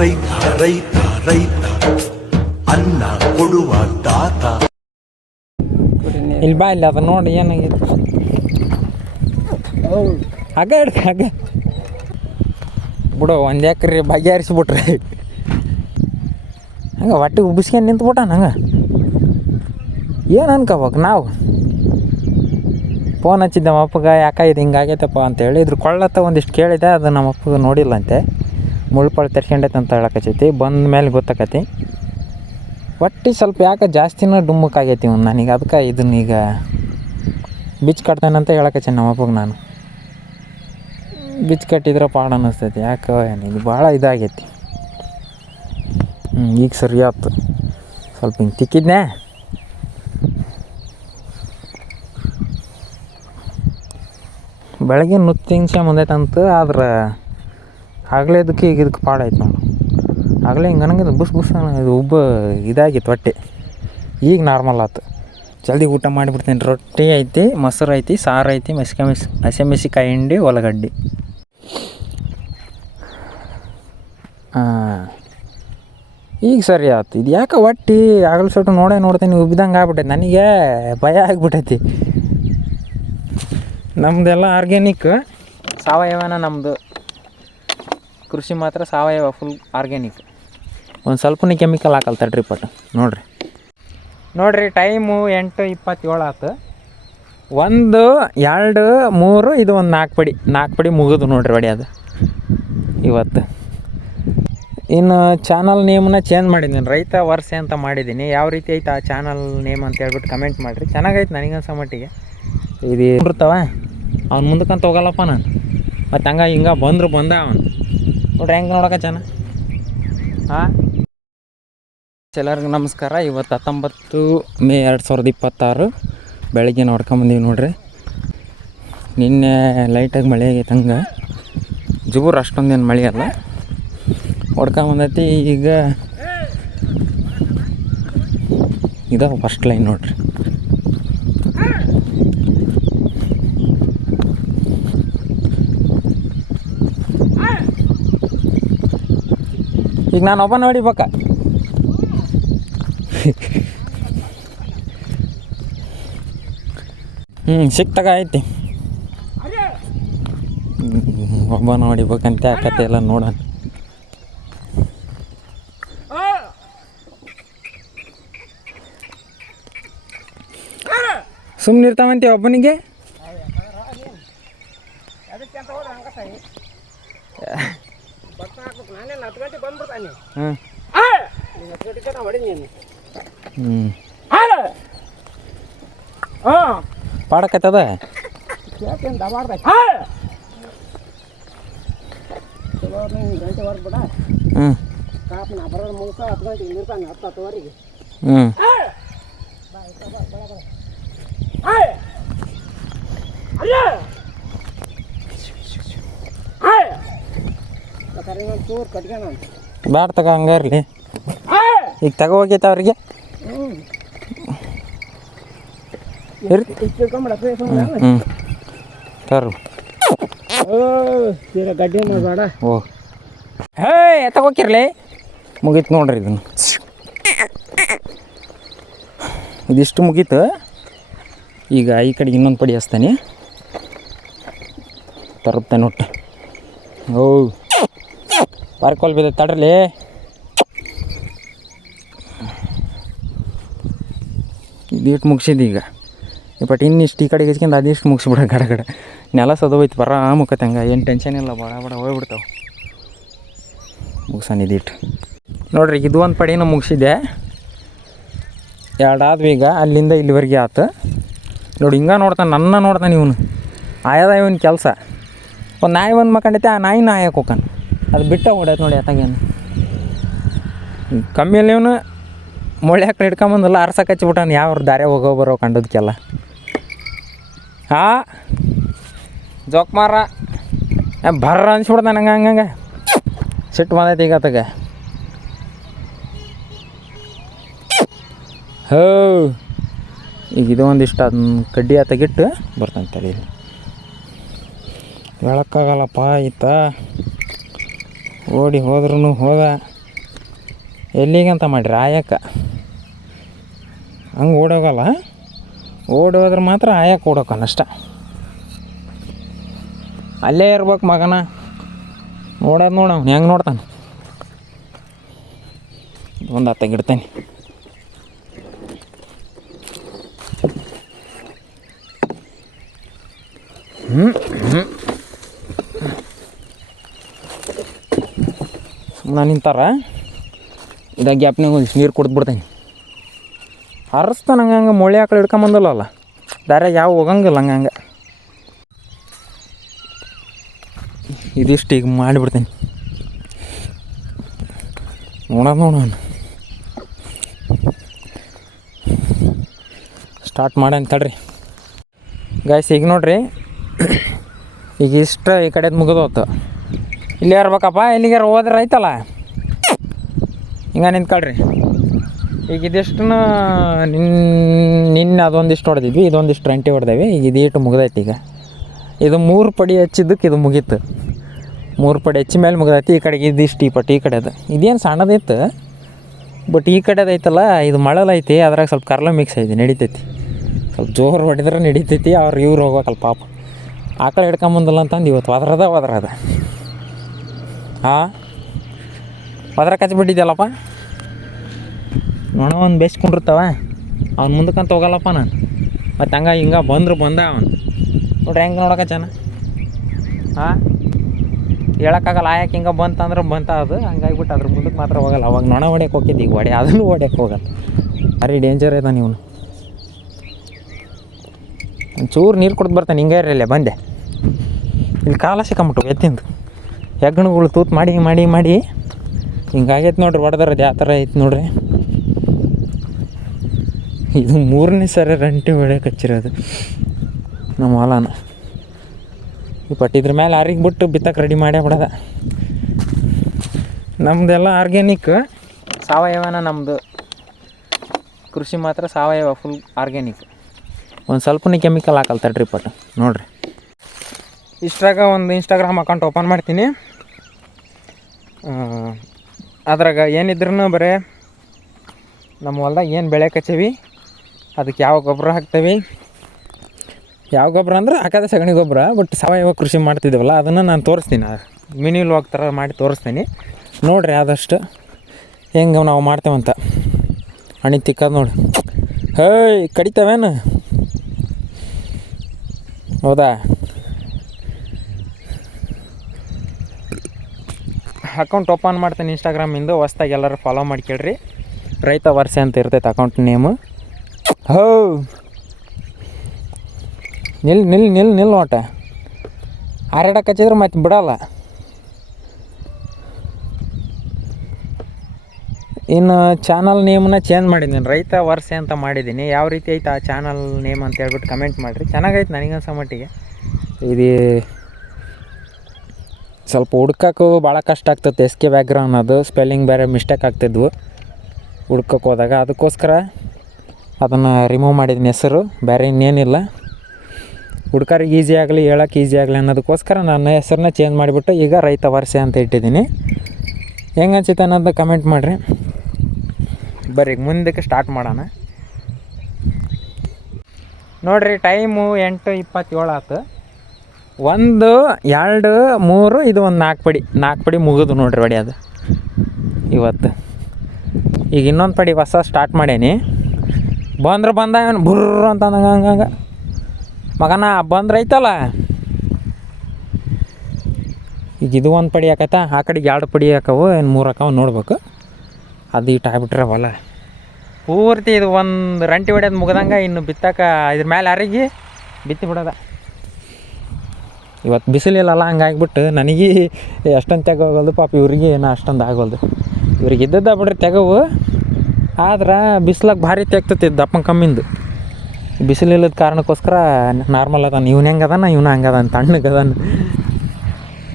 ರೈತ ರೈತ ರೈತ ಅನ್ನ ಕೊಡುವ ದಾತ. ಇಲ್ಲಿ ಬಾ, ಇಲ್ಲಿ ಅದು ನೋಡಿ ಏನಾಗೈತಿ. ಹಗ್ಗ ಹಿಡ್ಕ, ಹಗ್ಗ ಬಿಡು. 1 ಎಕರೆ ಬಗೆಹರಿಸ್ಬಿಟ್ರಿ ಹಂಗೆ ಹೊಟ್ಟೆ ಉಬ್ಬಿಸ್ಕೊಂಡು ನಿಂತ್ಬಿಟ್ಟ. ಹಂಗೆ ಏನು ಅನ್ಕೋಬೇಕು ನಾವು. ಫೋನ್ ಹಚ್ಚಿದ್ದೆ ನಮ್ಮ ಅಪ್ಪಗೆ, ಯಾಕಾಗಿದೆ ಹಿಂಗಾಗೈತಪ್ಪ ಅಂತೇಳಿ. ಇದ್ರ ಕೊಳ್ಳತ್ತ ಒಂದಿಷ್ಟು ಕೇಳಿದೆ, ಅದು ನಮ್ಮ ಅಪ್ಪಗೆ ನೋಡಿಲ್ಲಂತೆ. ಮುಳ್ಪಳು ತೆರ್ಕೊಂಡೈತೆ ಅಂತ ಹೇಳಕತ್ತೈತಿ. ಬಂದ ಮೇಲೆ ಗೊತ್ತಾಕತಿ. ಹೊಟ್ಟೆ ಸ್ವಲ್ಪ ಯಾಕೆ ಜಾಸ್ತಿನೂ ಡುಮ್ಮಕ್ಕಾಗೈತಿ ನನಗೆ. ಅದಕ್ಕೆ ಇದನ್ನ ಈಗ ಬಿಚ್ಚು ಕಟ್ತಾನೆ ಅಂತ ಹೇಳಕತ್ತೀನಿ ನಮ್ಮ ಅಪ್ಪಗೆ ನಾನು. ಬಿಚ್ಚು ಕಟ್ಟಿದ್ರೆ ಪಾಡ ಅನ್ನಿಸ್ತೈತಿ. ಯಾಕೆ ಇದು ಭಾಳ ಇದಾಗೈತಿ. ಈಗ ಸರಿ ಆಯ್ತು. ಸ್ವಲ್ಪ ಹಿಂಗೆ ತಿಕ್ಕಿದ್ನೆ. ಬೆಳಗ್ಗೆ ನುತ್ತಿಂಗ್ಸ ಬಂದೈತಂತ. ಆದ್ರೆ ಆಗಲೇ ಇದಕ್ಕೆ ಈಗ ಇದಕ್ಕೆ ಪಾಡಾಯ್ತು ನೋಡು. ಆಗಲೇ ಹಿಂಗೆ ನನಗೆ ಬುಸ್ ಇದು ಇದಾಗಿತ್ತು ಹೊಟ್ಟೆ. ಈಗ ನಾರ್ಮಲ್ ಆಯ್ತು. ಜಲ್ದಿ ಊಟ ಮಾಡಿಬಿಡ್ತೀನಿ. ರೊಟ್ಟಿ ಐತಿ, ಮೊಸರು ಐತಿ, ಸಾರು ಐತಿ, ಹಸಿಮೆಣಸಿಕಾಯಿ ಹಿಂಡಿ, ಉಳ್ಳಾಗಡ್ಡಿ. ಈಗ ಸರಿ ಆಯ್ತು. ಇದು ಯಾಕೆ ಹೊಟ್ಟೆ ಆಗಲ ಸೊಟ್ಟು ನೋಡ್ತೀನಿ ಉಬ್ಬಿದಂಗೆ ಆಗ್ಬಿಟ್ಟೈತಿ. ನನಗೆ ಭಯ ಆಗಿಬಿಟ್ಟೈತಿ. ನಮ್ಮದೆಲ್ಲ ಆರ್ಗ್ಯಾನಿಕ್, ಸಾವಯವನ ನಮ್ಮದು. ಕೃಷಿ ಮಾತ್ರ ಸಾವಯವ, ಫುಲ್ ಆರ್ಗ್ಯಾನಿಕ್. ಒಂದು ಸ್ವಲ್ಪನೇ ಕೆಮಿಕಲ್ ಹಾಕಲ್ಲ ತಡ್ರಿ ಪಟ್ಟು. ನೋಡ್ರಿ ಟೈಮು 8:27 ಆಯ್ತು. 1 2 3 ಇದು ಒಂದು 4 ಪಡಿ ಮುಗಿದು ನೋಡ್ರಿ ಹೊಡಿಯೋದು ಇವತ್ತು. ಇನ್ನು ಚಾನಲ್ ನೇಮನ್ನ ಚೇಂಜ್ ಮಾಡಿದ್ದೀನಿ. ರೈತ ವರ್ಷೆ ಅಂತ ಮಾಡಿದ್ದೀನಿ. ಯಾವ ರೀತಿ ಐತೆ ಆ ಚಾನಲ್ ನೇಮ್ ಅಂತ ಹೇಳ್ಬಿಟ್ಟು ಕಮೆಂಟ್ ಮಾಡಿರಿ. ಚೆನ್ನಾಗೈತೆ ನನಗನ್ಸೋ ಮಟ್ಟಿಗೆ. ಇದು ಬಿಡ್ತಾವ ಅವ್ನು ಮುಂದಕ್ಕಂತ ಹೋಗಲ್ಲಪ್ಪ ನಾನು. ಮತ್ತು ಹಂಗೆ ಹಿಂಗೆ ಬಂದ ಅವನು ನೋಡ್ರಿ ಹೆಂಗೆ ನೋಡೋಕೆ ಚೆನ್ನಾಗಿ. ಎಲ್ಲರಿಗೂ ನಮಸ್ಕಾರ. ಇವತ್ತು 19 ಮೇ 2026 ಬೆಳಗ್ಗೆ ನೋಡ್ಕೊಂಬಂದೀವಿ ನೋಡ್ರಿ. ನಿನ್ನೆ ಲೈಟಾಗಿ ಮಳೆ ಆಗೈತೆ. ಹಂಗೆ ಜೋರು ಅಷ್ಟೊಂದೇನು ಮಳೆ ಅಲ್ಲ, ಹೊಡ್ಕೊಂಬಂದೈತಿ. ಈಗ ಇದು ಫಸ್ಟ್ ಲೈನ್ ನೋಡ್ರಿ. ಈಗ ನಾನು ಒಬ್ಬನ ಹೊಡಿಬೇಕ. ಸಿಕ್ತಾಗ ಐತಿ. ಒಬ್ಬನ ಹೊಡಿಬೇಕಂತ ಕತೆ ಎಲ್ಲ ನೋಡೋಣ. ಸುಮ್ಮನೆ ಇರ್ತಾವಂತೆ ಒಬ್ಬನಿಗೆ. ಪಾಡಕತ್ತದ. ಬ್ಯಾಡ ತಗ ಹಂಗಾರ್ಲಿ. ಈಗ ತಗೋ ಹೋಗೈತೆ ಅವ್ರಿಗೆ. ತರು ಗಡ್ಡೆ ಮಾಡಬೇಡ. ಓ ಹೇ ತಗೋಕಿರ್ಲಿ. ಮುಗೀತು ನೋಡ್ರಿ. ಇದನ್ನು ಇದಿಷ್ಟು ಮುಗೀತು. ಈಗ ಈ ಕಡೆಗೆ ಇನ್ನೊಂದು ಪಡಿ ಹಚ್ತಾನೆ. ತರುತ್ತಾನೆ ಒಟ್ಟು. ಓ ಪಾರ್ಕೋಲ್ ಬಿದ್ದ ತಡ್ರಲಿ. ಇದಿಟ್ಟು ಮುಗಿಸಿದ್ದು. ಈಗ ಬಟ್ ಇನ್ನಿಷ್ಟು ಈ ಕಡೆಗೆ ಹಚ್ಕೊಂಡು ಅದಿಷ್ಟು ಮುಗಿಸ್ಬಿಡ. ಗಡ ನೆಲ ಸದೋಯ್ತು ಬರ ಮುಖತ್ತೆ. ಹಂಗೆ ಏನು ಟೆನ್ಷನ್ ಇಲ್ಲ. ಬಡ ಹೋಗ್ಬಿಡ್ತಾವೆ. ಮುಗಿಸಾನ ಇದಿಟ್ಟು ನೋಡ್ರಿ. ಇದು ಒಂದು ಪಡಿನೂ ಮುಗಿಸಿದ್ದೆ. 2 ಆದ್ವು. ಈಗ ಅಲ್ಲಿಂದ ಇಲ್ಲಿವರೆಗೆ ಆಯ್ತು ನೋಡಿ. ಹಿಂಗೆ ನೋಡ್ತಾನೆ, ನನ್ನ ನೋಡ್ತಾನೆ ಇವನು. ಆಯದ ಇವನು ಕೆಲಸ. ಒಂದು ನಾಯಿ ಒಂದು ಮಕ್ಕಂಡೈತೆ. ಆ ನಾಯಿನ ಆಯಕ್ಕೆ ಹೋಗ್ತಾನೆ. ಅದು ಬಿಟ್ಟ ಹೊಡ್ಯೈತೆ ನೋಡಿ. ಅತ್ತಾಗೇನು ಕಮ್ಮಿಯಲ್ಲಿ ಇವನು ಮೊಳೆ ಹಾಕಿ ಹಿಡ್ಕೊಂಬಂದಲ್ಲ ಅರ್ಸಕ್ಕೆ ಹಚ್ಬಿಟ್ಟಾನ. ಯಾವ ದಾರೆ ಹೋಗೋ ಬರೋ ಕಂಡದಕ್ಕೆಲ್ಲ. ಜೋಕ್ಮಾರ ಬರ್ರ ಅನ್ಸ್ಬಿಡ್ತಾನೆ. ಹಂಗೆ ಸಿಟ್ಟು ಬಂದೈತೆ ಈಗ ಆತಗೆ. ಈಗ ಇದು ಒಂದಿಷ್ಟು ಅದನ್ನ ಕಡ್ಡಿ ತೆಗಿಟ್ಟು ಬರ್ತಾನೆ ತಡಿ. ಹೇಳೋಕ್ಕಾಗಲ್ಲಪ್ಪ ಈತ. ಓಡಿ ಹೋದ್ರೂ ಹೋದ. ಎಲ್ಲಿಗಂತ ಮಾಡಿರಿ ಆಯಕ್ಕ ಹಂಗೆ ಓಡೋಗಲ್ಲ. ಓಡಿ ಹೋದ್ರೆ ಮಾತ್ರ ಆಯಕ್ಕೆ ಓಡೋಕನಷ್ಟ. ಅಲ್ಲೇ ಇರ್ಬೇಕು ಮಗನ. ನೋಡೋದು ನೋಡು ಅವ್ನು ಹೆಂಗೆ ನೋಡ್ತಾನೆ. ಒಂದು ಹತ್ತಾಗಿಡ್ತಾನೆ. ಸುಮ್ಮನೆ ನಿಂತಾರ. ಇದಾಗ ಗ್ಯಾಪ್ನಾಗ ಒಂದು ನೀರು ಕುಡ್ದು ಹರಿಸ್ತಾನೆ ಹಂಗೆ ಮೊಳೆ ಆಕಳು ಹಿಡ್ಕೊಂಬಂದಲ್ಲ ದಾರ್ಯಾಗ ಯಾವ ಹೋಗಂಗಿಲ್ಲ ಹಂಗೆ. ಇದಿಷ್ಟು ಈಗ ಮಾಡಿಬಿಡ್ತೀನಿ. ನೋಡೋಣ ಸ್ಟಾರ್ಟ್ ಮಾಡಂತ ತಡ್ರಿ ಗಾಯ್ಸ್. ಈಗ ನೋಡ್ರಿ, ಈಗ ಇಷ್ಟು ಈ ಕಡೆದು ಮುಗಿದೋತು. ಇಲ್ಲಿ ಇರ್ಬೇಕಪ್ಪ, ಎಲ್ಲಿಗಾರ ಹೋದ್ರೆ ಆಯ್ತಲ್ಲ. ಹಿಂಗೆ ನಿಂತ್ಕೊಳ್ರಿ. ಈಗ ಇದಿಷ್ಟು ನಿನ್ನೆ ಅದೊಂದಿಷ್ಟು ಹೊಡೆದಿದ್ವಿ, ಇದೊಂದಿಷ್ಟು ರಂಟಿ ಹೊಡೆದೇವಿ. ಈಗ ಇದೀಟು ಮುಗ್ದೈತಿ. ಈಗ ಇದು 3 ಪಡಿ ಹಚ್ಚಿದ್ದಕ್ಕೆ ಇದು ಮುಗೀತು. 3 ಪಡಿ ಹೆಚ್ಚಿ ಮೇಲೆ ಮುಗ್ದೈತಿ. ಈ ಕಡೆಗೆ ಇದಿಷ್ಟು ಈ ಪಟ್ಟಿ ಈ ಕಡೆದು ಇದೇನು ಸಣ್ಣದಿತ್ತು, ಬಟ್ ಈ ಕಡೆದು ಐತಲ್ಲ ಇದು ಮಳಲೈತಿ. ಅದ್ರಾಗ ಸ್ವಲ್ಪ ಕರ್ಲ ಮಿಕ್ಸ್ ಐತಿ, ನಡಿತೈತಿ. ಸ್ವಲ್ಪ ಜೋರು ಹೊಡೆದ್ರೆ ನಡಿತೈತಿ. ಇವ್ರು ಹೋಗ್ಬೇಕಲ್ಲ ಪಾಪ. ಆಕಳು ಹಿಡ್ಕೊಂಬಂದಿಲ್ಲ ಅಂತಂದು ಇವತ್ತು ಒದ್ರದ ಹಾಂ ಕಚ್ಚಿಬಿಟ್ಟಿದ್ಯಲ್ಲಪ್ಪ. ನೋಡ ಒಂದು ಬೇಯಿಸ್ಕೊಂಡಿರ್ತಾವ. ಅವ್ನು ಮುಂದಕ್ಕಂತ ಹೋಗಲ್ಲಪ್ಪ ನಾನು. ಮತ್ತು ಹಿಂಗೆ ಬಂದ ಅವನು ನೋಡ್ರಿ ಹೆಂಗೆ ನೋಡಕಚ್ಚಾನ. ಹಾಂ ಹೇಳೋಕ್ಕಾಗಲ್ಲ. ಆಯಕ್ಕೆ ಹಿಂಗೆ ಬಂತಂದ್ರೆ ಅದು ಹಂಗಾಗಿಬಿಟ್ಟು ಅದ್ರ ಮುಂದಕ್ಕೆ ಮಾತ್ರ ಹೋಗಲ್ಲ. ಅವಾಗ ನೊಣ ಹೊಡ್ಯಕ್ಕೆ ಹೋಗಿದ್ದು, ಈಗ ಅದನ್ನು ಹೊಡ್ಯಕ್ಕೆ ಹೋಗಲ್ಲ. ಭಾರಿ ಡೇಂಜರ್ ಐತ ನೀವು. ಒಂಚೂರು ನೀರು ಕೊಡ್ದು ಬರ್ತಾನೆ. ಹಿಂಗೆ ಇರಲಿಲ್ಲ ಬಂದೆ. ಇಲ್ಲಿ ಕಾಲ ಸಿಕ್ಕಂಬಿಟ್ಟು ಎತ್ತಿಂದು ಹೆಗ್ಗಣಗಳು ತೂತು ಮಾಡಿ ಹಿಂಗಾಗೈತೆ ನೋಡ್ರಿ. ಹೊಡೆದ್ರದ್ದು ಯಾವ ಥರ ಐತೆ ನೋಡ್ರಿ. ಇದು 3ನೇ ಸರಿ ರಂಟಿ ಹೊಡ್ಯಕ್ಕೆ ಹಚ್ಚಿರೋದು ನಮ್ಮ ಹೊಲನ. ಈ ಪಟ್ಟಿದ್ರ ಮೇಲೆ ಆರಿಗೆ ಬಿಟ್ಟು ಬಿತ್ತಕ್ಕೆ ರೆಡಿ ಮಾಡೇ ಬಿಡೋದ. ನಮ್ಮದೆಲ್ಲ ಆರ್ಗ್ಯಾನಿಕ್ ಸಾವಯವನ. ನಮ್ಮದು ಕೃಷಿ ಮಾತ್ರ ಸಾವಯವ, ಫುಲ್ ಆರ್ಗ್ಯಾನಿಕ್. ಒಂದು ಸ್ವಲ್ಪನೇ ಕೆಮಿಕಲ್ ಹಾಕಲ್ಲ ತಡ್ರಿ ಪಟ್ಟು ನೋಡಿರಿ. ಇಷ್ಟ್ರಾಗ ಒಂದು ಇನ್ಸ್ಟಾಗ್ರಾಮ್ ಅಕೌಂಟ್ ಓಪನ್ ಮಾಡ್ತೀನಿ. ಅದ್ರಾಗ ಏನಿದ್ರೂ ಬರೀ ನಮ್ಮ ಹೊಲ್ದಾಗ ಏನು ಬೆಳೆ ಕಚ್ಚೀವಿ, ಅದಕ್ಕೆ ಯಾವ ಗೊಬ್ಬರ ಹಾಕ್ತೇವೆ. ಯಾವ ಗೊಬ್ಬರ ಅಂದ್ರೆ ಹಾಕೋದ ಸಗಣಿ ಗೊಬ್ಬರ. ಬಟ್ ಸಾವಯವ ಕೃಷಿ ಮಾಡ್ತಿದ್ದೇವಲ್ಲ ಅದನ್ನು ನಾನು ತೋರಿಸ್ತೀನಿ. ಮಿನಿ ವ್ಲಾಗ್ ಥರ ಮಾಡಿ ತೋರಿಸ್ತೀನಿ ನೋಡಿರಿ. ಆದಷ್ಟು ಹೆಂಗೆ ನಾವು ಮಾಡ್ತೇವಂತ. ಹಣ್ಣಿ ತಿಕ್ಕೋದು ನೋಡಿ. ಹೇಯ್ ಕಡಿತಾವೇನು? ಹೌದಾ? ಅಕೌಂಟ್ ಓಪನ್ ಮಾಡ್ತೀನಿ ಇನ್ಸ್ಟಾಗ್ರಾಮಿಂದು. ಹೊಸ್ದಾಗಿ ಎಲ್ಲರೂ ಫಾಲೋ ಮಾಡ್ಕೇಳ್ರಿ. ರೈತ ವರ್ಷ ಅಂತ ಇರ್ತೈತೆ ಅಕೌಂಟ್ ನೇಮು. ಹೋ ನಿಲ್ ಒಟ್ಟ ಹಾರಾಡಕ್ಕೆ ಹಚ್ಚಿದ್ರೆ ಮತ್ತೆ ಬಿಡಲ್ಲ. ಇನ್ನು ಚಾನಲ್ ನೇಮನ್ನ ಚೇಂಜ್ ಮಾಡಿದ್ದೀನಿ, ರೈತ ವರ್ಷ ಅಂತ ಮಾಡಿದ್ದೀನಿ. ಯಾವ ರೀತಿ ಐತೆ ಆ ಚಾನಲ್ ನೇಮ್ ಅಂತ ಹೇಳ್ಬಿಟ್ಟು ಕಮೆಂಟ್ ಮಾಡಿರಿ. ಚೆನ್ನಾಗೈತೆ ನನಗನ್ಸೋ ಮಟ್ಟಿಗೆ. ಇದು ಸ್ವಲ್ಪ ಹುಡ್ಕಕ್ಕೂ ಭಾಳ ಕಷ್ಟ ಆಗ್ತದೆ. SK ಬ್ಯಾಕ್ಗ್ರೌಂಡ್ ಅದು ಸ್ಪೆಲ್ಲಿಂಗ್ ಬೇರೆ ಮಿಸ್ಟೇಕ್ ಆಗ್ತಿದ್ವು ಹುಡ್ಕಕ್ಕೆ ಹೋದಾಗ. ಅದಕ್ಕೋಸ್ಕರ ಅದನ್ನು ರಿಮೂವ್ ಮಾಡಿದ್ದೀನಿ. ಹೆಸರು ಬೇರೆ ಇನ್ನೇನಿಲ್ಲ. ಹುಡ್ಕರಿಗೆ ಈಸಿ ಆಗಲಿ, ಹೇಳೋಕೆ ಈಸಿ ಆಗಲಿ ಅನ್ನೋದಕ್ಕೋಸ್ಕರ ನನ್ನ ಹೆಸರನ್ನ ಚೇಂಜ್ ಮಾಡಿಬಿಟ್ಟು ಈಗ ರೈತ ವರ್ಷ ಅಂತ ಇಟ್ಟಿದ್ದೀನಿ. ಹೆಂಗೆ ಅನ್ಸುತ್ತೆ ಅನ್ನೋದನ್ನ ಕಮೆಂಟ್ ಮಾಡಿರಿ. ಬರ್ರಿ ಮುಂದಕ್ಕೆ ಸ್ಟಾರ್ಟ್ ಮಾಡೋಣ. ನೋಡಿರಿ ಟೈಮು 8:27 ಆಯ್ತು. 1 2 3 ಇದು ಒಂದು 4 ಪಡಿ ಮುಗಿದು ನೋಡ್ರಿ ಹೊಡಿ ಅದು ಇವತ್ತು. ಈಗ ಇನ್ನೊಂದು ಪಡಿ ಹೊಸ ಸ್ಟಾರ್ಟ್ ಮಾಡೇನಿ. ಬಂದ್ರೆ ಬಂದ ಇವನು ಬುರ್ರ ಅಂತ ಹಂಗೆ ಮಗನ ಬಂದ್ರೆ ಐತಲ್ಲ. ಈಗ ಇದು ಒಂದು ಪಡಿ ಹಾಕೈತ, ಆ ಕಡೆಗೆ 2 ಪಡಿ ಹಾಕವು, ಏನು 3 ಹಾಕವು ನೋಡ್ಬೇಕು. ಅದು ಇಟ್ಟು ಆಗ್ಬಿಟ್ರೆ ಹೊಲ ಪೂರ್ತಿ. ಇದು ಒಂದು ರಂಟಿ ಹೊಡ್ಯೋದು ಮುಗ್ದಂಗೆ ಇನ್ನು ಬಿತ್ತಕ್ಕೆ ಇದ್ರ ಮೇಲೆ ಯಾರಿಗೆ ಬಿತ್ತಿ ಬಿಡೋದ. ಇವತ್ತು ಬಿಸಿಲಿಲ್ಲಲ್ಲ, ಹಂಗಾಗಿಬಿಟ್ಟು ನನಗೆ ಅಷ್ಟೊಂದು ತೆಗೋಗಲ್ದು. ಪಾಪ ಇವ್ರಿಗೆ ಏನೋ ಅಷ್ಟೊಂದು ಆಗೋಲ್ದು. ಇವ್ರಿಗೆ ಇದ್ದದ್ದ ಬಿಡ್ರಿ ತೆಗವು. ಆದ್ರೆ ಬಿಸ್ಲಾಗ ಭಾರಿ ತೆಗ್ತತಿ ದಪ್ಪನ ಕಮ್ಮಿಂದು. ಬಿಸಿಲಿಲ್ಲದ ಕಾರಣಕ್ಕೋಸ್ಕರ ನಾರ್ಮಲ್ ಅದಾನ. ಇವ್ನು ಹೆಂಗೆ ಅದಾನ, ಇವನು ಹಂಗೆ ಅದಾನ, ತಣ್ಣಗೆ ಅದಾನ.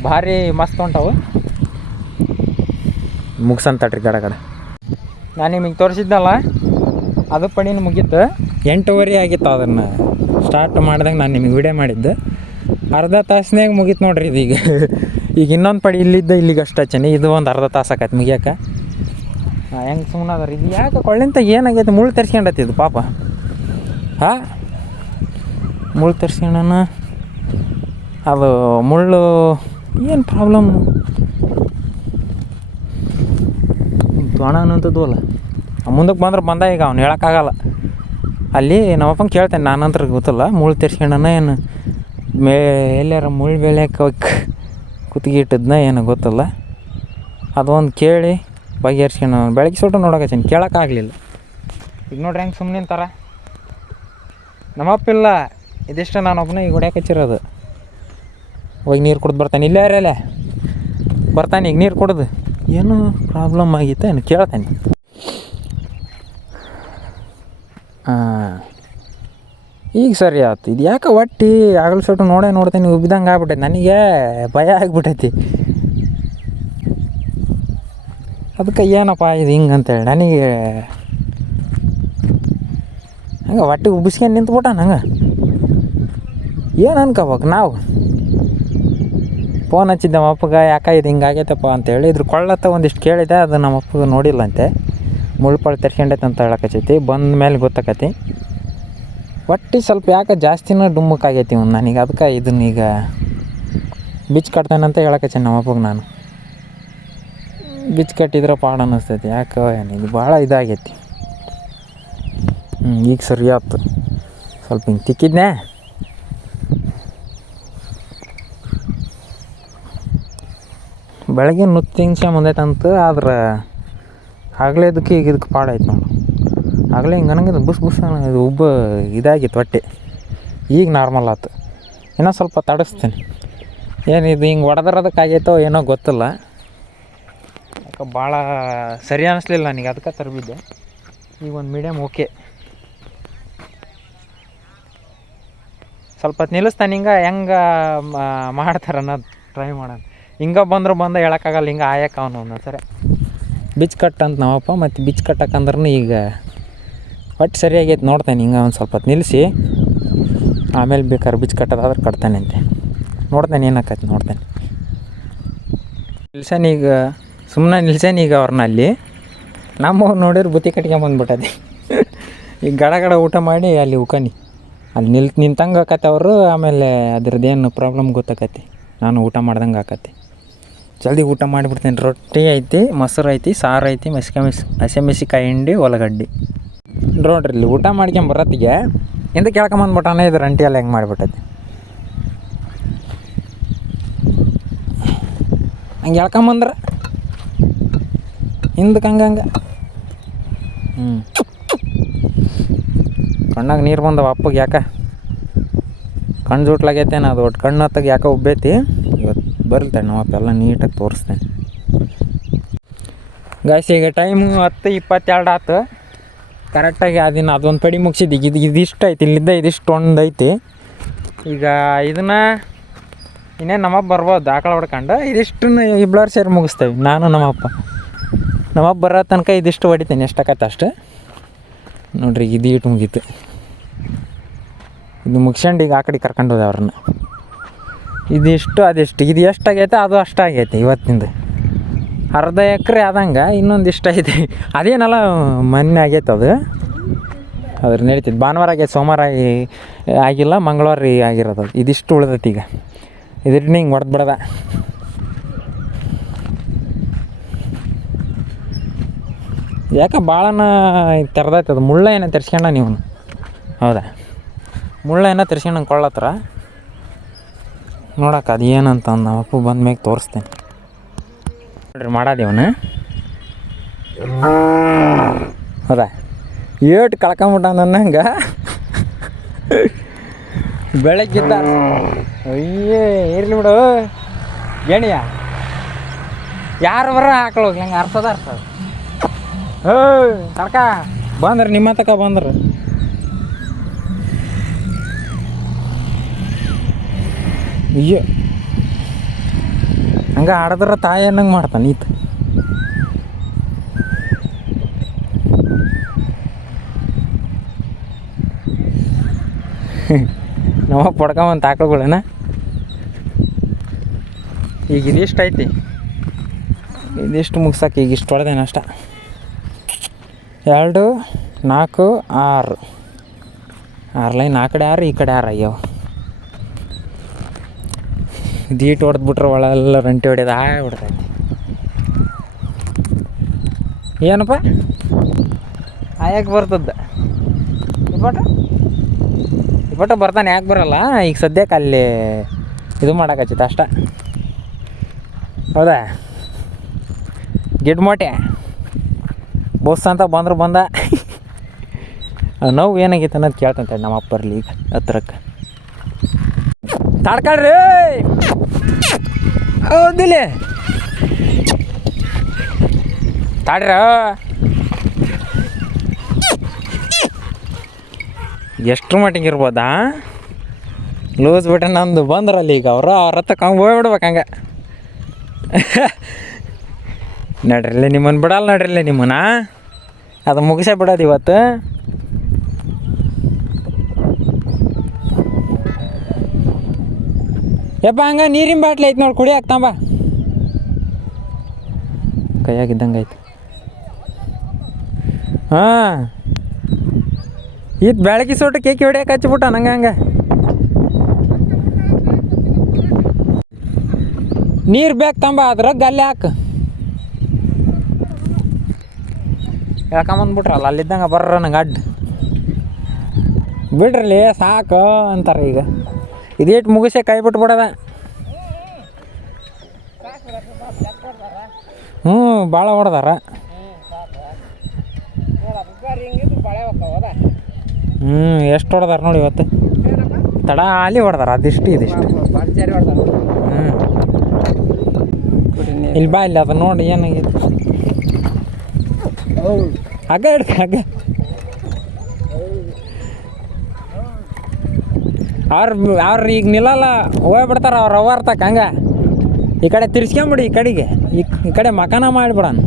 ಭಾರಿ ಮಸ್ತ್ ಹೊಂಟವು. ಮುಗ್ಸಂತಡ್ರಿ ಗಡ ನಾನು ನಿಮಗೆ ತೋರಿಸಿದ್ನಲ್ಲ ಅದು ಪಡಿನ ಮುಗೀತು. 8:15 ಆಗಿತ್ತು ಅದನ್ನು ಸ್ಟಾರ್ಟ್ ಮಾಡಿದಾಗ ನಾನು ನಿಮಗೆ ವಿಡಿಯೋ ಮಾಡಿದ್ದು. ಅರ್ಧ ತಾಸಿನಾಗ ಮುಗೀತು ನೋಡ್ರಿ. ಇದೀಗ ಈಗ ಇನ್ನೊಂದು ಪಡಿ ಇಲ್ಲಿದ್ದ ಇಲ್ಲಿಗೆ ಅಷ್ಟು ಹಚ್ಚನಿ, ಇದು ಒಂದು ಅರ್ಧ ತಾಸು ಆಕೈತೆ ಮುಗಿಯೋಕೆ. ಹೆಂಗೆ ಸುಮ್ಮನೆ ಅದಾರ. ಇದು ಯಾಕೆ ಕೊಳ್ಳಿಂತ ಏನಾಗೈತೆ? ಮುಳ್ಳು ತರ್ಸ್ಕೊಂಡೈತಿ ಇದು ಪಾಪ. ಹಾಂ, ಮುಳ್ಳು ತರ್ಸ್ಕೊಂಡನ. ಅದು ಮುಳ್ಳು ಏನು ಪ್ರಾಬ್ಲಮ್ಮು ದ್ವಾಣ ಅನ್ನೋಂಥದ್ದು ಅಲ್ಲ. ಮುಂದಕ್ಕೆ ಬಂದ್ರೆ ಬಂದ, ಈಗ ಅವ್ನು ಹೇಳೋಕ್ಕಾಗಲ್ಲ. ಅಲ್ಲಿ ನಮ್ಮಪ್ಪಂಗೆ ಕೇಳ್ತೇನೆ, ನಾನಂತ್ರ ಗೊತ್ತಿಲ್ಲ. ಮುಳ್ಳು ತರ್ಸ್ಕೊಂಡನ ಏನು ಎಲ್ಲಾರ ಮುಳ್ಳು ಬೆಳೆಯೋಕೆ ಕುತ್ತಿಗೆ ಇಟ್ಟಿದ್ನ ಏನೋ ಗೊತ್ತಿಲ್ಲ. ಅದೊಂದು ಕೇಳಿ ಬಗೆಹರಿಸ್ಕೊಂಡು ಬೆಳಗ್ಗೆ ಸುಟ್ಟು ನೋಡೋಕತ್ತೀನಿ, ಕೇಳೋಕ್ಕಾಗಲಿಲ್ಲ. ಈಗ ನೋಡ್ರಿ ಹೆಂಗೆ ಸುಮ್ಮನೆ ನಿಂತಾರ. ನಮ್ಮಪ್ಪಿಲ್ಲ, ಇದಿಷ್ಟು ನಾನೊಬ್ಬನೇ ಈಗ ಹೊಡ್ಯಾಕೆ ಹಚ್ಚಿರೋದು. ಹೋಗಿ ನೀರು ಕುಡ್ದು ಬರ್ತಾನೆ. ಇಲ್ಲೇ ಅಲ್ಲೇ ಬರ್ತಾನೆ ಈಗ ನೀರು ಕುಡ್ದು. ಏನು ಪ್ರಾಬ್ಲಮ್ ಆಗಿತ್ತು ಏನು ಕೇಳ್ತಾನೆ. ಈಗ ಸರಿ ಆಯ್ತು. ಇದು ಯಾಕೆ ಒಟ್ಟು ಆಗಲು ಸೊಟ್ಟು ನೋಡ್ತೀನಿ ಉಬ್ಬಿದಂಗೆ ಆಗ್ಬಿಟ್ಟೈತೆ. ನನಗೆ ಭಯ ಆಗಿಬಿಟ್ಟೈತಿ. ಅದಕ್ಕೆ ಏನಪ್ಪ ಇದು ಹಿಂಗೆ ಅಂತೇಳಿ ನನಗೆ ಹಂಗೆ ಹೊಟ್ಟೆ ಉಬ್ಬಿಸ್ಕೊಂಡು ನಿಂತ್ಬಿಟ್ಟ. ನಂಗೆ ಏನು ಅನ್ಕೋಬೇಕು ನಾವು. ಫೋನ್ ಹಚ್ಚಿದ್ದೆ ನಮ್ಮ ಅಪ್ಪಗೆ, ಯಾಕೆ ಇದು ಹಿಂಗೆ ಆಗೈತಪ್ಪ ಅಂತೇಳಿ. ಇದ್ರ ಕೊಳ್ಳತ್ತ ಒಂದಿಷ್ಟು ಕೇಳಿದೆ, ಅದು ನಮ್ಮ ಅಪ್ಪಗೆ ನೋಡಿಲ್ಲಂತೆ. ಮುಳ್ಳುಪಳ್ಳು ತರ್ಸ್ಕೊಂಡೈತೆ ಅಂತ ಹೇಳಕತ್ತೈತಿ. ಬಂದ ಮೇಲೆ ಗೊತ್ತಾಕತಿ. ಒಟ್ಟು ಸ್ವಲ್ಪ ಯಾಕೆ ಜಾಸ್ತಿನೂ ಡುಮ್ಮಕ್ಕಾಗೈತಿ ಇವ್ನು ನನಗೆ. ಅದಕ್ಕೆ ಇದನ್ನೀಗ ಬಿಚ್ಚು ಕಟ್ತಾನಂತ ಹೇಳಕತ್ತೀನಿ ನಮ್ಮ ಅಪ್ಪಗೆ ನಾನು. ಬಿಚ್ಚು ಕಟ್ಟಿದ್ರೆ ಪಾಡು ಅನ್ನಿಸ್ತೈತಿ. ಯಾಕೆ ಏನು ಇದು ಭಾಳ ಇದಾಗೈತಿ. ಈಗ ಸರಿ ಆಯ್ತು. ಸ್ವಲ್ಪ ಹಿಂಗೆ ತಿಕ್ಕಿದ್ನೆ. ಬೆಳಗ್ಗೆ ನುತ್ತಿಂಗ್ಸ ಮುಂದೈತಂತ. ಆದ್ರೆ ಆಗಲೇ ಇದಕ್ಕೆ ಈಗ ಇದಕ್ಕೆ ಪಾಡಾಯ್ತು ನೋಡು. ಆಗಲೇ ಹಿಂಗೆ ನನಗೆ ಬುಸ್ ಇದು ಉಬ್ಬ ಇದಾಗಿತ್ತು ಹೊಟ್ಟೆ. ಈಗ ನಾರ್ಮಲ್ ಆಯ್ತು. ಇನ್ನೂ ಸ್ವಲ್ಪ ತಡಿಸ್ತೀನಿ. ಏನಿದು ಹಿಂಗೆ ಹೊಡೆದಿರೋದಕ್ಕಾಗೈತೋ ಏನೋ ಗೊತ್ತಿಲ್ಲ. ಯಾಕೆ ಭಾಳ ಸರಿ ಅನ್ನಿಸ್ಲಿಲ್ಲ ನನಗೆ, ಅದಕ್ಕೆ ತರಬಿದ್ದೆ. ಈಗ ಒಂದು ಮೀಡಿಯಮ್ ಓಕೆ. ಸ್ವಲ್ಪ ಹೊತ್ತು ನಿಲ್ಲಿಸ್ತಾನೆ. ಹೆಂಗೆ ಮಾಡ್ತಾರೆ ಅನ್ನೋದು ಟ್ರೈ ಮಾಡೋಣ. ಹಿಂಗೆ ಬಂದ್ರೆ ಹೇಳೋಕ್ಕಾಗಲ್ಲ. ಹಿಂಗೆ ಆಯಕ್ಕೆ ಅವನು ಒಂದೊಂದ್ಸರಿ ಬಿಚ್ಚು ಕಟ್ಟಂತ ನಮ್ಮಪ್ಪ. ಮತ್ತು ಬಿಚ್ಚು ಕಟ್ಟಕ್ಕಂದ್ರೂ ಈಗ ಒಟ್ಟು ಸರಿಯಾಗೈತೆ. ನೋಡ್ತಾನೆ ಹಿಂಗೆ ಒಂದು ಸ್ವಲ್ಪ ಹೊತ್ತು ನಿಲ್ಲಿಸಿ ಆಮೇಲೆ ಬೇಕಾದ್ರೆ ಬಿಚ್ಚು ಕಟ್ಟೋದಾದ್ರೆ ಕಟ್ತಾನೆ ಅಂತೆ. ನೋಡ್ತಾನೆ ಏನಾಕೈತೆ ನೋಡ್ತಾನೆ. ನಿಲ್ಸಾನೀಗ ಸುಮ್ಮನೆ ನಿಲ್ಸಾನೀಗ ಅವ್ರನ್ನ ಅಲ್ಲಿ. ನಮ್ಮವ್ರು ನೋಡಿದ್ರೆ ಬುತ್ತಿ ಕಟ್ಕೊಂಬಂದ್ಬಿಟ್ಟದೆ. ಈಗ ಗಡ ಊಟ ಮಾಡಿ ಅಲ್ಲಿ ಉಕ್ಕನಿ ಅಲ್ಲಿ ನಿಂತಂಗೆ ಆಕತ್ತೆ ಅವರು. ಆಮೇಲೆ ಅದ್ರದ್ದೇನು ಪ್ರಾಬ್ಲಮ್ ಗೊತ್ತಾಕತಿ. ನಾನು ಊಟ ಮಾಡ್ದಂಗೆ ಆಕತಿ. ಜಲ್ದಿ ಊಟ ಮಾಡಿಬಿಡ್ತೀನಿ. ರೊಟ್ಟಿ ಐತಿ, ಮೊಸರು ಐತಿ, ಸಾರು ಐತಿ, ಹಸಿಮೆಣಸಿಕಾಯಿ ಹಿಂಡಿ, ಉಳ್ಳಾಗಡ್ಡಿ. ನೋಡ್ರಿ ಇಲ್ಲಿ ಊಟ ಮಾಡ್ಕೊಂಬರತ್ತಿಗೆ ಹಿಂದೆ ಕೇಳ್ಕೊಂಬಂದ್ಬಿಟ್ಟಾನೆ. ಇದು ರಂಟಿ ಎಲ್ಲ ಹೆಂಗೆ ಮಾಡಿಬಿಟ್ಟೈತಿ. ಹಂಗೆ ಹೇಳ್ಕೊಂಬಂದ್ರೆ ಹಿಂದಕ್ಕೆ ಹಂಗೆ ಕಣ್ಣಾಗ ನೀರು ಬಂದವ ಅಪ್ಪಗೆ. ಯಾಕೆ ಕಣ್ಣು ಜೂಟ್ಲಾಗೈತೇನೆ ಅದು. ಒಟ್ಟು ಕಣ್ಣು ಹತ್ತಾಗ ಯಾಕೆ ಉಬ್ಬೈತಿ. ಇವತ್ತು ಬರಲ್ತಾನೆ ನಮ್ಮಪ್ಪ ಎಲ್ಲ ನೀಟಾಗಿ ತೋರಿಸ್ತೇನೆ. ಗಾಯ್ಸ್ ಈಗ ಟೈಮು 10:22 ಆಯ್ತು ಕರೆಕ್ಟಾಗಿ. ಅದೊಂದು ಪಡಿ ಮುಗಿಸಿದ್ದು. ಈಗ ಇದಿಷ್ಟು ಐತಿ, ಇಲ್ಲಿದ್ದ ಇದಿಷ್ಟು ಒಂದು ಐತಿ. ಈಗ ಇದನ್ನು ಇನ್ನೇನು ನಮ್ಮಪ್ಪ ಬರ್ಬೋದು ಆಕಳ ಹೊಡ್ಕೊಂಡು. ಇದಿಷ್ಟನ್ನು ಇಬ್ಬರು ಸೇರಿ ಮುಗಿಸ್ತೇವೆ, ನಾನು ನಮ್ಮಪ್ಪ ಬರೋ ತನಕ ಇದಿಷ್ಟು ಹೊಡಿತೀನಿ. ಎಷ್ಟಾಕತ್ತೆ ಅಷ್ಟು ನೋಡ್ರಿ. ಇದು ಇಟ್ಟು ಮುಗೀತು. ಇದು ಮುಗಿಸ್ಕೊಂಡು ಈಗ ಆ ಕಡೆ ಕರ್ಕೊಂಡು ಹೋದೆ ಅವ್ರನ್ನ. ಇದಿಷ್ಟು ಅದಿಷ್ಟು. ಇದು ಎಷ್ಟಾಗೈತೆ ಅದು ಅಷ್ಟಾಗೈತೆ ಇವತ್ತಿಂದು. ಅರ್ಧ ಎಕರೆ ಆದಂಗೆ ಇನ್ನೊಂದು ಇಷ್ಟ ಐತೆ. ಅದೇನಲ್ಲ ಮೊನ್ನೆ ಆಗೈತೆ ಅದು. ಅದ್ರ ನಡೀತಿದ್ದು ಭಾನುವಾರ ಆಗೈತೆ, ಸೋಮವಾರ ಆಗಿಲ್ಲ, ಮಂಗಳವಾರ ಆಗಿರೋದು. ಇದಿಷ್ಟು ಉಳ್ದೈತಿ. ಈಗ ಇದ್ರನ್ನ ಹಿಂಗೆ ಹೊಡೆದು ಬಿಡದ. ಯಾಕೆ ಭಾಳನ ತೆರೆದೈತೆ ಅದು. ಮುಳ್ಳ ಏನೋ ತರ್ಸ್ಕೊಂಡ ನೀವು. ಹೌದಾ, ಮುಳ್ಳ ಏನೋ ತರ್ಸ್ಕೊಂಡಂಗೆ ಕೊಳ್ಳತ್ರ ನೋಡಕ್ಕೆ. ಅದು ಏನಂತ ನಮ್ಮ ಅಪ್ಪ ಬಂದ ಮ್ಯಾಗ ತೋರಿಸ್ತೇನೆ ನೋಡ್ರಿ. ಮಾಡಾದೇವನು ಹೌದಾ, ಏಟು ಕಳ್ಕೊಂಬಿಟ್ಟ ನನ್ನಂಗೆ. ಬೆಳಗ್ಗಿದ್ದ ಅಯ್ಯೇ ಇರಲಿ ಬಿಡು ಗೇಣಿಯ. ಯಾರು ಬರ ಹಾಕ್ಳೋಗಿ ಹಂಗೆ ಅರ್ಸದ. ಕರ್ಕ ಬಂದ್ರೆ ನಿಮ್ಮ ತಕ ಬಂದ್ರೆ ಅಯ್ಯೋ ಹಂಗೆ ಆಡಿದ್ರೆ ತಾಯಿ ಅನ್ನಂಗೆ ಮಾಡ್ತಾನೆ ಈತ. ನಮ್ಮ ಪಡ್ಕೊಂಬಂತ ಆಕಳುಗಳೇನ ಈಗ ಇದಿಷ್ಟು ಐತಿ, ಇದಿಷ್ಟು ಮುಗ್ಸಕ್ಕೆ ಈಗ ಇಷ್ಟು ಹೊಡೆದೇನೆ ಅಷ್ಟ. 2 4 6 ಲೈನ್, ಆ ಕಡೆ 6 ಈ ಕಡೆ 6 ಆಗ್ಯಾವ. ದೀಟ್ ಹೊಡೆದ್ಬಿಟ್ರೆ ಒಳೆಲ್ಲ ರಂಟಿ ಹೊಡೆಯೋದು ಹೊಡ್ತೈತಿ. ಏನಪ್ಪ ಯಾಕೆ ಬರ್ತದ ಇಪ್ಪಟ ಬರ್ತಾನೆ, ಯಾಕೆ ಬರಲ್ಲ? ಈಗ ಸದ್ಯಕ್ಕೆ ಅಲ್ಲಿ ಇದು ಮಾಡೋಕಚ್ಚಿತ್ತು ಅಷ್ಟ. ಹೌದಾ? ಗಿಡ್ ಮೋಟೆ ಬಸ್ ಅಂತ ಬಂದ್ರೆ ಬಂದ. ನೋವು ಏನಾಗೈತೆ ಅನ್ನೋದು ಕೇಳ್ತಂತೆ ನಮ್ಮ ಅಪ್ಪ ಬರಲಿ ಈಗ ಹತ್ರಕ್ಕೆ. ತಾಡ್ಕೊಳ್ರಿ ಹೌದಿಲ್ಲ, ತಾಡ್ರ. ಎಷ್ಟ್ರ ಮಟ್ಟಿಗೆ ಇರ್ಬೋದಾ ಲೂಸ್ ಬಿಟ್ಟೆ ನಂದು ಬಂದ್ರಲ್ಲಿ. ಈಗ ಅವ್ರ ಹತ್ತಕ್ಕೆ ಹಂಗೆ ಹೋಗ್ಬಿಡ್ಬೇಕು ಹಂಗೆ. ನಡ್ರಿಲ್ಲ ನಿಮ್ಮನ್ನು ಬಿಡಲ್ಲ, ನಡ್ರಿಲ್ಲ ನಿಮ್ಮನ್ನ ಅದು ಮುಗಿಸೇ ಬಿಡೋದು ಇವತ್ತು. ಯಪ್ಪ ಹಂಗೆ ನೀರಿನ ಬಾಟ್ಲಿ ಐತೆ ನೋಡಿ, ಕುಡಿ ಹಾಕ್ತಾಂಬ. ಕೈಯಾಗಿದ್ದಂಗೆ ಐತೆ. ಹಾಂ ಇದು ಬೆಳಗ್ಗೆ ಸೊಟ್ಟು ಕೇಕಿ ಹೊಡಿಯಕ್ಕೆ ಹಚ್ಚಿಬಿಟ್ಟ ನಂಗೆ. ನೀರು ಬೇಕು ತಂಬ, ಅದ್ರಾಗ ಗಲ್ಲೆ ಹಾಕು. ಹೇಳ್ಕೊಂಬಂದ್ಬಿಟ್ರಲ್ಲ ಅಲ್ಲಿದ್ದಂಗೆ ಬರ್ರ ನಂಗೆ ಅಡ್ಡ ಬಿಡ್ರಲ್ಲಿ ಸಾಕು ಅಂತಾರೆ. ಈಗ ಇದೇಟು ಮುಗಿಸೇ ಕೈ ಬಿಟ್ಬಿಡದ. ಭಾಳ ಹೊಡೆದಾರ. ಎಷ್ಟು ಹೊಡೆದಾರ ನೋಡಿ ಇವತ್ತು. ತಡ ಅಲ್ಲಿ ಹೊಡೆದಾರ, ಅದಿಷ್ಟು ಇದಿಷ್ಟು. ಇಲ್ಲಿ ಬಾ, ಇಲ್ಲಿ ಅದು ನೋಡಿ ಏನಾಗೈತಿ. ಹಗ್ಗ ಹಿಡ್ಕ, ಹಗ್ಗ. ಅವ್ರು ಈಗ ನಿಲ್ಲಲ್ಲ, ಹೋಗ್ಬಿಡ್ತಾರ ಅವ್ರು ಅವ್ವರ್ತಕ್ಕ. ಹಂಗೆ ಈ ಕಡೆ ತಿರ್ಸ್ಕೊಂಬಿಡಿ, ಈ ಕಡೆಗೆ ಈ ಕಡೆ ಮಕಾನ ಮಾಡಿಬಿಡಣ.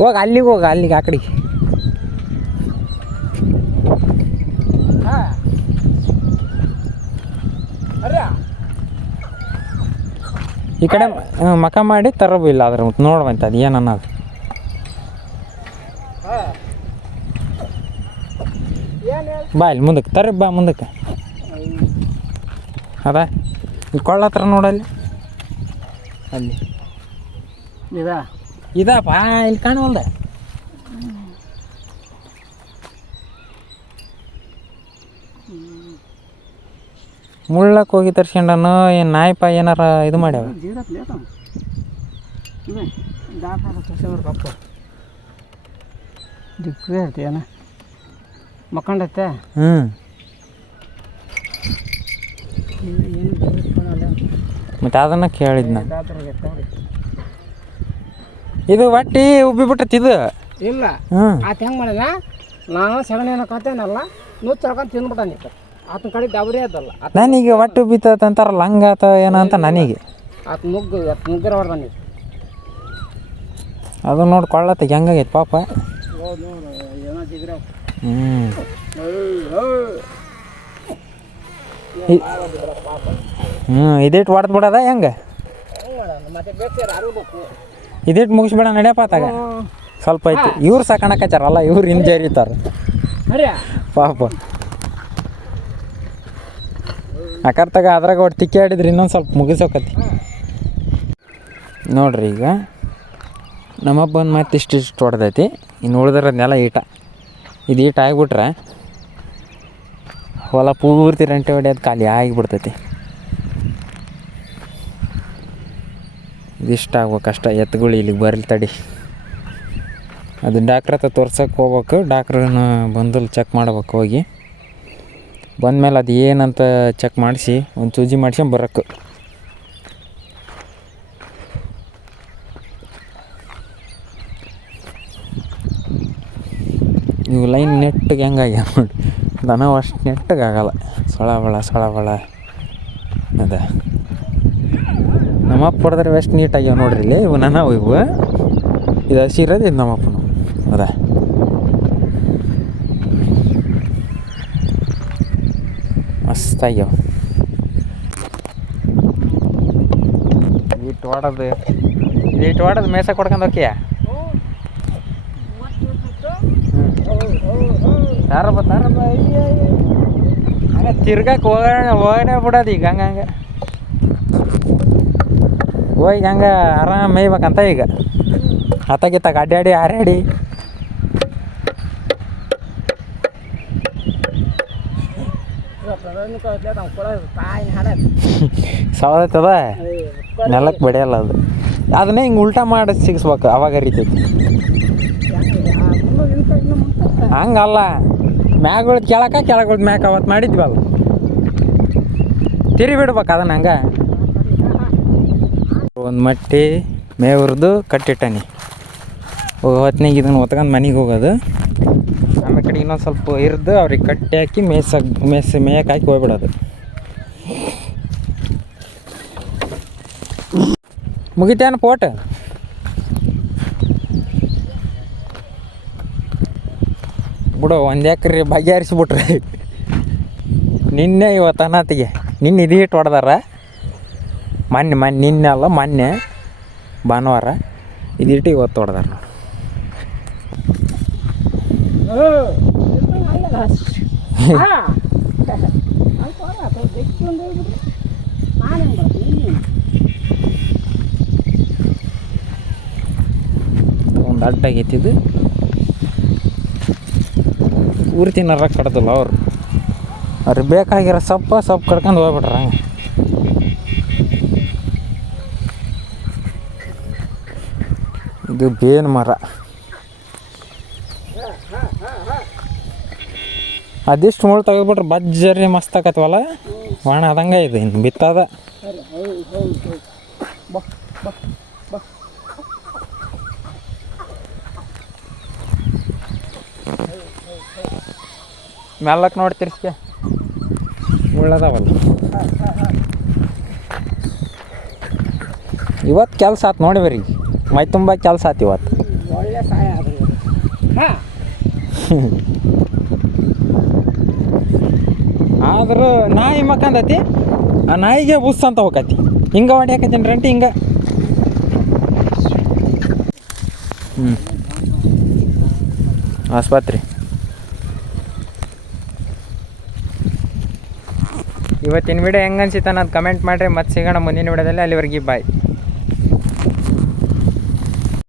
ಹೋಗಿ ಅಲ್ಲಿಗೆ ಹೋಗ, ಅಲ್ಲಿಗೆ ಆ ಕಡೆಗೆ. ಈ ಕಡೆ ಮಕ ಮಾಡಿ ತರಬು ಇಲ್ಲ ಅದ್ರ ಮತ್ತೆ ನೋಡ್ಬಂತ ಅದು ಏನು ಅನ್ನೋದು. ಬಾ ಇಲ್ಲಿ ಮುಂದಕ್ಕೆ ತರ್ರಿ, ಬಾ ಮುಂದಕ್ಕೆ. ಅದ ಇಲ್ಲಿ ಕೊಳ್ಳ ಹತ್ರ ನೋಡಲ್ಲಿ, ಅಲ್ಲಿ ಇದಪ್ಪ ಇಲ್ಲಿ ಕಾಣವಲ್ದ. ಮುಳ್ಳಕ್ಕೆ ಹೋಗಿ ತರ್ಸ್ಕೊಂಡನು ಏನು ನಾಯಿಪ ಏನಾರ ಇದು ಮಾಡ್ಯಾವ. ಏನ ಮಕ್ಕಂಡತ್ತೆ. ಮತ್ತು ಅದನ್ನು ಕೇಳಿದ್ನ. ಇದು ಹೊಟ್ಟಿ ಉಬ್ಬಿ ಬಿಟ್ಟೈತಿ ಇದು. ಇಲ್ಲ ಆತ ಹೆಂಗೆ ಮಾಡಿದ, ನಾನು ಸಗಣಿ ಏನಕ್ಕಂತೇನಲ್ಲ ನೂರು ತಳ್ಕೊಂಡು ತಿಂದ್ಬಿಟ್ಟಾನಿತ್ತು. ಆತನ ಕಡೆ ಡಬರಿ ಅದಲ್ಲ. ನನಗೆ ಹೊಟ್ಟೆ ಉಬ್ಬಿತತ್ ಅಂತಾರಲ್ಲ, ಹಂಗಾತ ಏನಂತ ನನಗೆ. ಆತ ಮುಗ್ಗರ ಹೊಡೆದಾನಿ. ಅದು ನೋಡಿ ಕೊಳ್ಳತ್ತ ಹೆಂಗಾಗೈತೆ ಪಾಪ. ಇದೇಟು ಹೊಡೆದು ಬಿಡೋದ ಹೆಂಗೆ? ಇದೇಟು ಮುಗಿಸ್ಬೇಡ ನಡೆಯಪ್ಪ ತಾಗ. ಸ್ವಲ್ಪ ಐತಿ ಇವ್ರು ಸಾಕಣಕ್ಕಾಚಾರಲ್ಲ, ಇವ್ರು ಹಿಂಜರಿತಾರೆ ಪಾಪ. ಅಕರ್ತಾಗ ಅದ್ರಾಗ ಒಟ್ಟು ತಿಕ್ಕಿ ಆಡಿದ್ರೆ ಇನ್ನೊಂದು ಸ್ವಲ್ಪ ಮುಗಿಸೋಕತಿ ನೋಡ್ರಿ. ಈಗ ನಮ್ಮಪ್ಪ ಬಂದು ಮತ್ತೆ ಇಷ್ಟು ಹೊಡೆದೈತಿ. ಇನ್ನು ಉಳಿದಿರೋದ್ನೆಲ್ಲ ಈಟ. ಇದು ಈಟ ಆಗಿಬಿಟ್ರೆ ಹೊಲ ಪೂರ್ತಿ ರಂಟೆ ಹೊಡೆಯೋದು ಖಾಲಿ ಆಗಿಬಿಡ್ತೈತಿ. ಇದಿಷ್ಟ ಆಗ್ಬೇಕಷ್ಟ. ಎತ್ತುಗಳು ಇಲ್ಲಿಗೆ ಬರಲಿ ತಡಿ. ಅದು ಡಾಕ್ಟ್ರ್ ಹತ್ರ ತೋರ್ಸೋಕೆ ಹೋಗ್ಬೇಕು. ಡಾಕ್ಟ್ರನ್ನ ಬಂದಲ್ಲಿ ಚೆಕ್ ಮಾಡ್ಬೇಕು. ಹೋಗಿ ಬಂದಮೇಲೆ ಅದು ಏನಂತ ಚೆಕ್ ಮಾಡಿಸಿ ಒಂದು ಸೂಜಿ ಮಾಡ್ಸ್ಕೊಂಡು ಬರೋಕ್ಕೆ. ಇವು ಲೈನ್ ನೆಟ್ಟಿಗೆ ಹೆಂಗಾಗ್ಯಾವ ನೋಡಿ. ದನ ಅಷ್ಟು ನೆಟ್ಟಿಗೆ ಆಗಲ್ಲ. ಸೊಳ ಬಳ ಅದ. ನಮ್ಮಪ್ಪ ಹೊಡೆದ್ರೆ ಎಷ್ಟು ನೀಟಾಗ್ಯಾವ ನೋಡ್ರಿ. ಇಲ್ಲಿ ಇವು ನನವು ಇವು. ಇದು ಹಸಿರೋದು, ಇದು ನಮ್ಮಪ್ಪನು ಅದ. ಮಸ್ತಾಗ್ಯಾವ. ಇಟ್ಟು ಹೊಡೆದು ಮೇಸ ಕೊಡ್ಕೊಂಡು ಹೋಗ್ಯ. ತಾರಪ್ಪ ಹಂಗೆ ತಿರ್ಗಕ್ಕೆ ಹೋಗೇ ಬಿಡೋದು ಈಗ ಹಂಗೆ ಹೋಗಿ ಹಂಗೆ ಆರಾಮ ಮೇಯ್ಬೇಕಂತ ಈಗ ಹತ್ತಾಗಿತ್ತಾಗ ಅಡ್ಡಾಡಿ ಹಾರಾಡಿ ಸವದತ್ತದ ನೆಲಕ್ಕೆ ಬಡಿಯಲ್ಲ ಅದು. ಅದನ್ನೇ ಹಿಂಗೆ ಉಲ್ಟಾ ಮಾಡಿ ಸಿಗಿಸ್ಬೇಕು, ಅವಾಗ ಹರಿತೈತಿ. ಹಂಗಲ್ಲ, ಮ್ಯಾಗಳು ಕೆಳಗೆ ಮ್ಯಾಗ ಅವತ್ತು ಮಾಡಿದ್ವಲ್ಲ, ತಿರಿ ಬಿಡ್ಬೇಕು ಅದನ್ನ ಹಂಗೆ. ಒಂದು ಮಟ್ಟಿ ಮೇವ್ರದ್ದು ಕಟ್ಟಿಟ್ಟನಿ. ಹೊತ್ನಾಗ ಇದನ್ನು ಹೊತ್ಕೊಂಡು ಮನೆಗೆ ಹೋಗೋದು. ಆಮೇಲೆ ಕಡೆ ಇನ್ನೊಂದು ಸ್ವಲ್ಪ ಇರ್ದು ಅವ್ರಿಗೆ ಕಟ್ಟಿ ಹಾಕಿ ಮೇಯಕ್ಕೆ ಹಾಕಿ ಹೋಗ್ಬಿಡೋದು. ಮುಗಿತೇನು ಪೋಟ? ಬಿಡು, 1 ಎಕರೆ ಬಗೆಹರಿಸ್ಬಿಟ್ರಿ. ನಿನ್ನೆ ಇವತ್ತು ಅನಾತಿಗೆ ನಿನ್ನೆ ಇದು ಹಿಟ್ಟು ಹೊಡೆದಾರ. ನಿನ್ನೆ ಅಲ್ಲ ಮೊನ್ನೆ ಭಾನುವಾರ ಇದಿಟ್ಟು ಇವತ್ತು ಹೊಡೆದಾರ ನೋಡಿ. ಒಂದು ಅಡ್ಡಾಗೈತಿದ್ದು ಪೂರ್ತಿ ನರ ಕಡ್ದಲ್ಲ ಅವ್ರಿಗೆ ಬೇಕಾಗಿರೋ ಸೊಪ್ಪು ಕಡ್ಕೊಂಡು ಹೋಗ್ಬಿಟ್ರ. ಹಂಗೆ ಇದು ಬೇವಿನ ಮರ. ಅದಿಷ್ಟು ಮುಳ್ಳು ತೆಗೆದ್ಬಿಟ್ರೆ ಬಜ್ಜರಿ ಮಸ್ತ್ ಆಕತ್ವಲ್ಲ, ಒಣ ಆದಂಗೆ ಇದು ಇನ್ನು ಬಿತ್ತದ. ಮೆಲ್ಲಕ್ಕೆ ನೋಡಿ ತಿರ್ಸ್ಕೆ ಮುಳ್ಳದಾವಲ್ಲ. ಇವತ್ತು ಕೆಲಸ ಆತು ನೋಡಿ ಬರೀ, ಮೈ ತುಂಬ ಕೆಲಸ ಆತು ಇವತ್ತು. ಒಳ್ಳೆ ಸಹಾಯ ಆದ್ರೂ ನಾಯಿ ಮಕ್ಕಂದತಿ, ಆ ನಾಯಿಗೆ ಬುಸ್ ಅಂತ ಹೋಗತಿ. ಹಿಂಗೆ ಹೊಡ್ಯಾಕತ್ತೀನಿ ರಂಟಿ ಹಿಂಗೆ. ಆಸ್ಪತ್ರೆ. ಇವತ್ತಿನ ವಿಡಿಯೋ ಹೆಂಗೆ ಅನ್ಸಿತ್ತು ಅನ್ನೋದು ಕಮೆಂಟ್ ಮಾಡಿರಿ. ಮತ್ತೆ ಸಿಗೋಣ ಮುಂದಿನ ವಿಡಿಯೋದಲ್ಲಿ. ಅಲ್ಲಿವರೆಗೆ ಬಾಯ್.